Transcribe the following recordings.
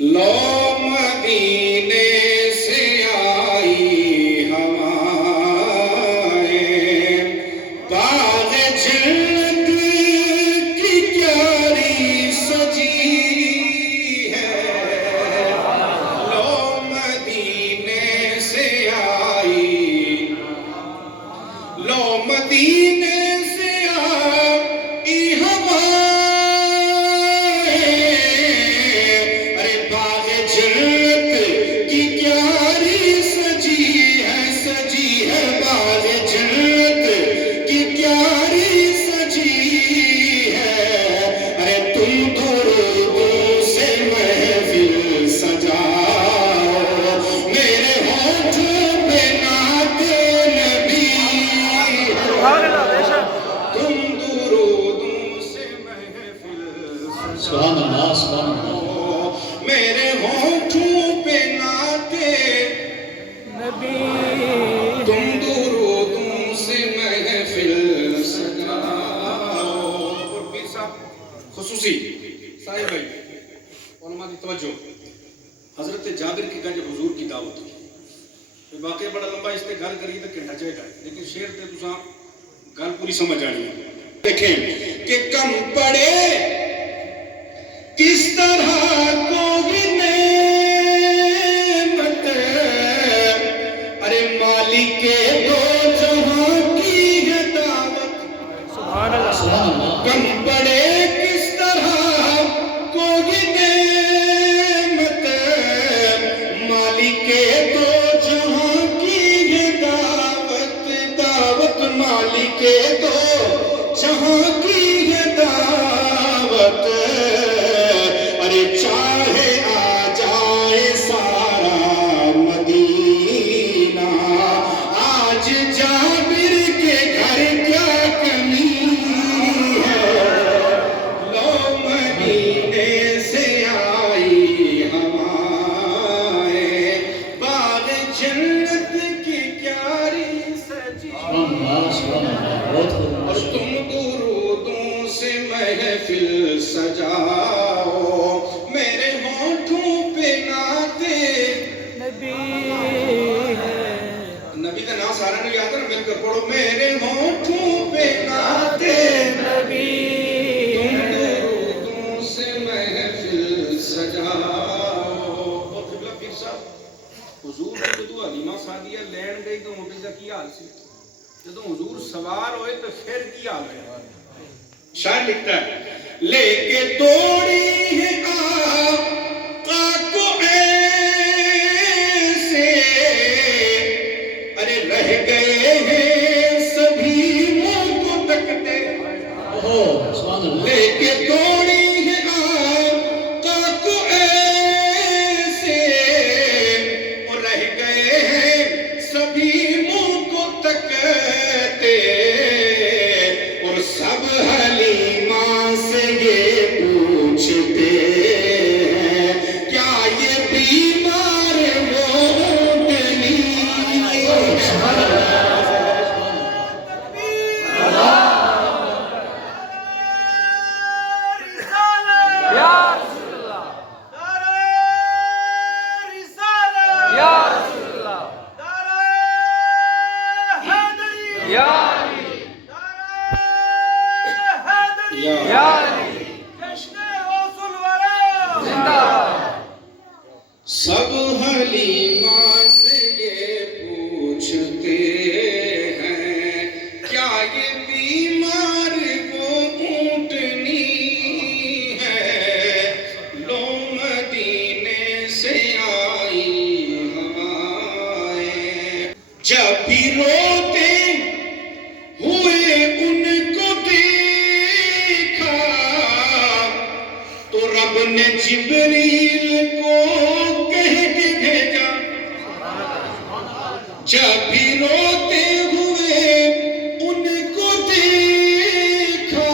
لو مدینے سے آئی ہوائیں باغ جنت کی کیاری سجی ہے. لو مدینے سے آئی، لو مدینے سے آئی ہوائیں میرے ہونٹوں پہ ناتے نبی، تم درودوں سے محفل سجاؤ. اور پیر صاحب خصوصی صاحب بھائی علماء کی توجہ، حضرت جابر کی جب حضور کی دعوت ہوئی واقعہ بڑا لمبا، اس پہ گل کریے تو گھنٹہ چاہے گا، لیکن شعر تے تساں گل پوری سمجھ آنی ہے. دیکھیں کہ کم پڑے کس طرح کوئی نعمت، ارے مالک دو جہاں کی ہے دعوت. سبحان اللہ. کم پڑے کس طرح کوئی نعمت، مالک دو جہاں کی ہے دعوت. دعوت مالک دو جہاں کی ہے دعوت. چاہے آ جائے سارا مدینہ، آج جابر کے گھر کیا کمی ہے. لو مدینے سے آئی ہوائیں باغ جنت کی کیاری سجی، اور تم درودوں سے محفل سجاؤ. میرے ہونٹوں پہ ناتے نبی ہے. نبی کا نام سارا نہیں یاد ہے نا، مل کر پڑھو. میرے ہونٹوں پہ ناتے نبی، تم درودوں سے محفل سجاؤ. اور قبلہ پیر صاحب حضور جدو حلیمہ سعدیہ لین گئی تو موٹی کا کی حال سی؟ جدو حضور سوار ہوئے تو پھر کی حال ہے؟ شاعر لکھتا ہے لے کے دوڑی ہے آقا کو ایسے، ارے رہ گئے ہیں سبھی منہ کو تکتے. لے کے دوڑی ہے آقا کو ایسے، اور رہ گئے ہیں سبھی منہ کو تکتے. اور سب حلیمہ سے یہ پوچھتے ہیں کیا یہ بیمار وہ اونٹنی. سب حلیمہ سے یہ پوچھتے ہیں کیا یہ بیمار وہ اونٹنی ہے. لو مدینے سے آئی ہوائیں جب بھی روتے ہوئے ان کو دیکھا، تو رب نے جبریل کو کہہ کے بھیجا. جب بھی روتے ہوئے ان کو دیکھا،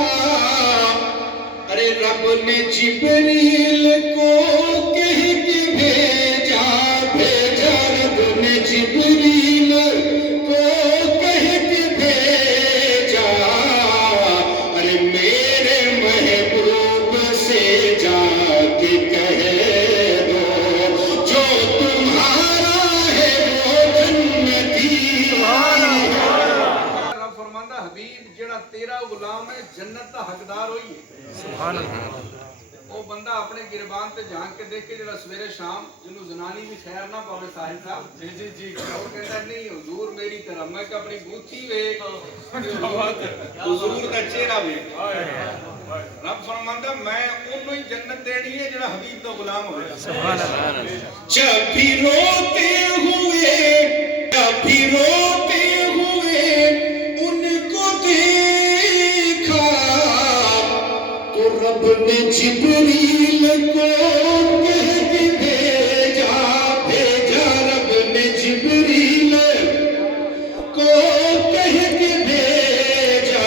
ارے رب نے جبریل کو کہہ کے بھیجا. رب نے جبریل کو کہہ کے بھیجا، ارے میرے محبوب سے جا کے کہہ हकदार होइए। सुभान अल्लाह। वो बंदा अपने गिरबान ते झांक के देखे जरा सवेरे शाम जिन्हों जनानी भी खैर ना पावे साहिब साहब जी जी जी वो कहता नहीं हुजूर मेरी तरह मैं कि अपनी बूथी वेख हुजूर दा चेहरा वेख रब फरमांदा मैं उन्हों ही जन्नत देनी है जेड़ा हबीब दा गुलाम होवे। सुभान अल्लाह। जब भी रोते हुए उनको देखा तो रब ने जिब्रील को कह के भेजा रब ने जिब्रील को कह के भेजा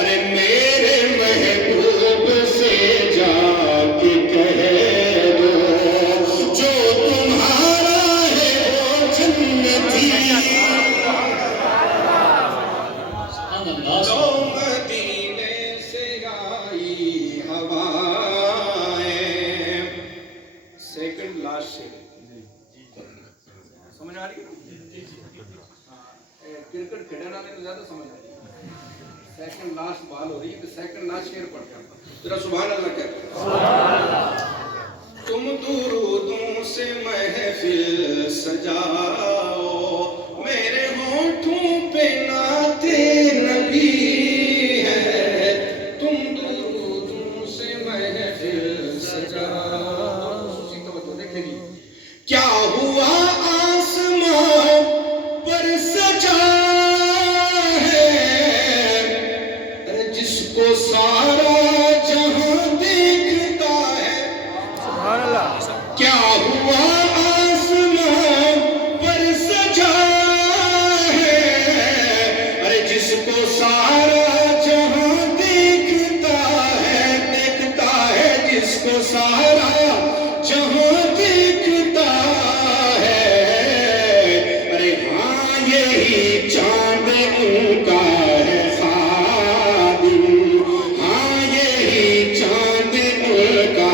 अरे मेरे महबूब से जाके कह दो जो तुम्हारा है वो जन्नती तो मदीने से आई हवाएं। सेकंड लास्ट शेर समझ आ रही है? क्रिकेट खेलने वाले को ज्यादा समझ आ रही है। सेकंड लास्ट बॉल हो रही है तो सेकंड लास्ट शेर पढ़ कर जरा सुभान अल्लाह कहते तुम दुरूदों से महफिल सजाओ मेरे होठों पे नाते नबी है तुम दुरूदों से महफिल सजाओ। तो देखेगी क्या हुआ आसमां पर सजा है जिसको सारा जहां देखता है। सुभान अल्लाह। क्या हुआ आसमां पर सजा है अरे जिसको सारा जहां देखता है जिसको सारा जहां देखता है अरे हाँ यही चांद उनका है खादिम हाँ यही चांद उनका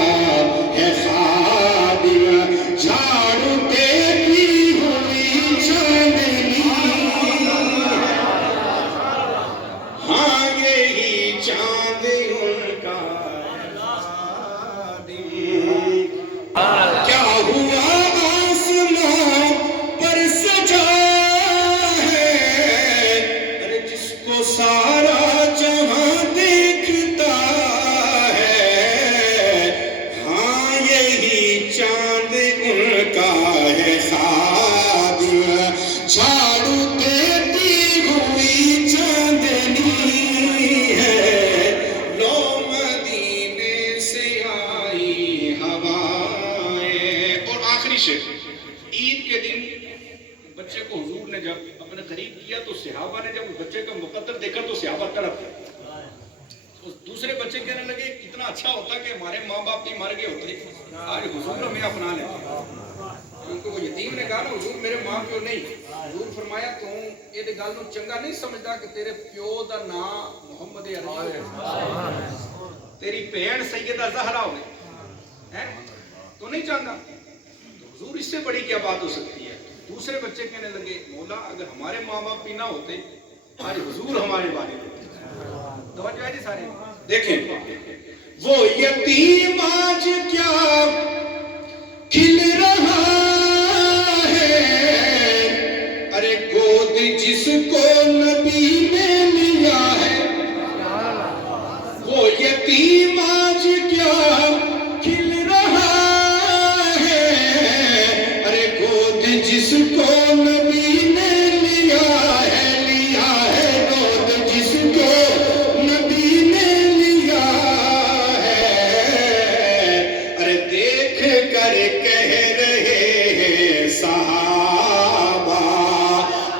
है खादिम झाड़ू देती हुई चांदनी हाँ यही चांद उनका है खादिम। क्या हुआ आसमां पर सजा है अरे जिसको सारा जहां देखता है हाँ यही चांद उनका है खादिम झाड़ू देती हुई चांदनी है लो मदीने से आई हवाएं। और आखिरी शेर ईद के दिन बच्चे को हुजूर ने जब अपने करीब किया तो सहाबा ने जब बच्चे का मुकद्दर देखा तो सहाबा तड़प गए। तो दूसरे बच्चे कहने लगे कितना अच्छा होता कि हमारे माँ बाप भी मर गए होते आज हुजूर हमें अपना लेते। क्योंकि वो यतीम ने कहा ना हुजूर मेरे माँ प्यो नहीं हुजूर फरमाया तू ये गल नूं चंगा नहीं समझदा कि तेरे प्यो दा नाम मुहम्मद अरबी है तेरी भैन सैयदा ज़हरा होवे हैं तो नहीं चाहता तो हुजूर इससे बड़ी क्या बात हो सकती है। दूसरे बच्चे कहने लगे मौला अगर हमारे माँ बाप भी ना होते आज हुजूर हमारे बारे में तवज्जो है जी सारे देखें वो यतीम आज क्या खिल रहा है अरे गोद जिसको नबी ने लिया है वो यतीम आज क्या खिल रहा है अरे गोद जिसको नबी ने लिया है गोद जिसको नबी ने लिया है अरे देख कर कह रहे हैं सहाबा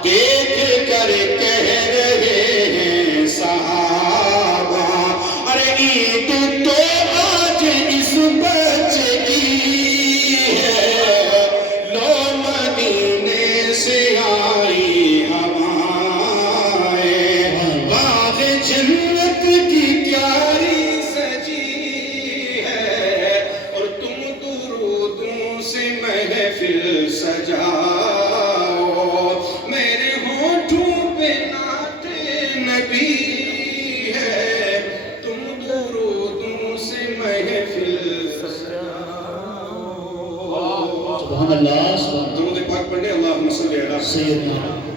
देख कर कह रहे हैं सहाबा अरे ईद तो आज इस बच्चे की है लो मदीने से आई हवाएं बाग जन्नत की क्यारी सजी है और तुम दुरूदों से महफिल सजाओ मेरे होठों पे नाते नबी है तुम سبحان اللہ سبحان درود پاک پڑھنے اللہم صلی علی سیدنا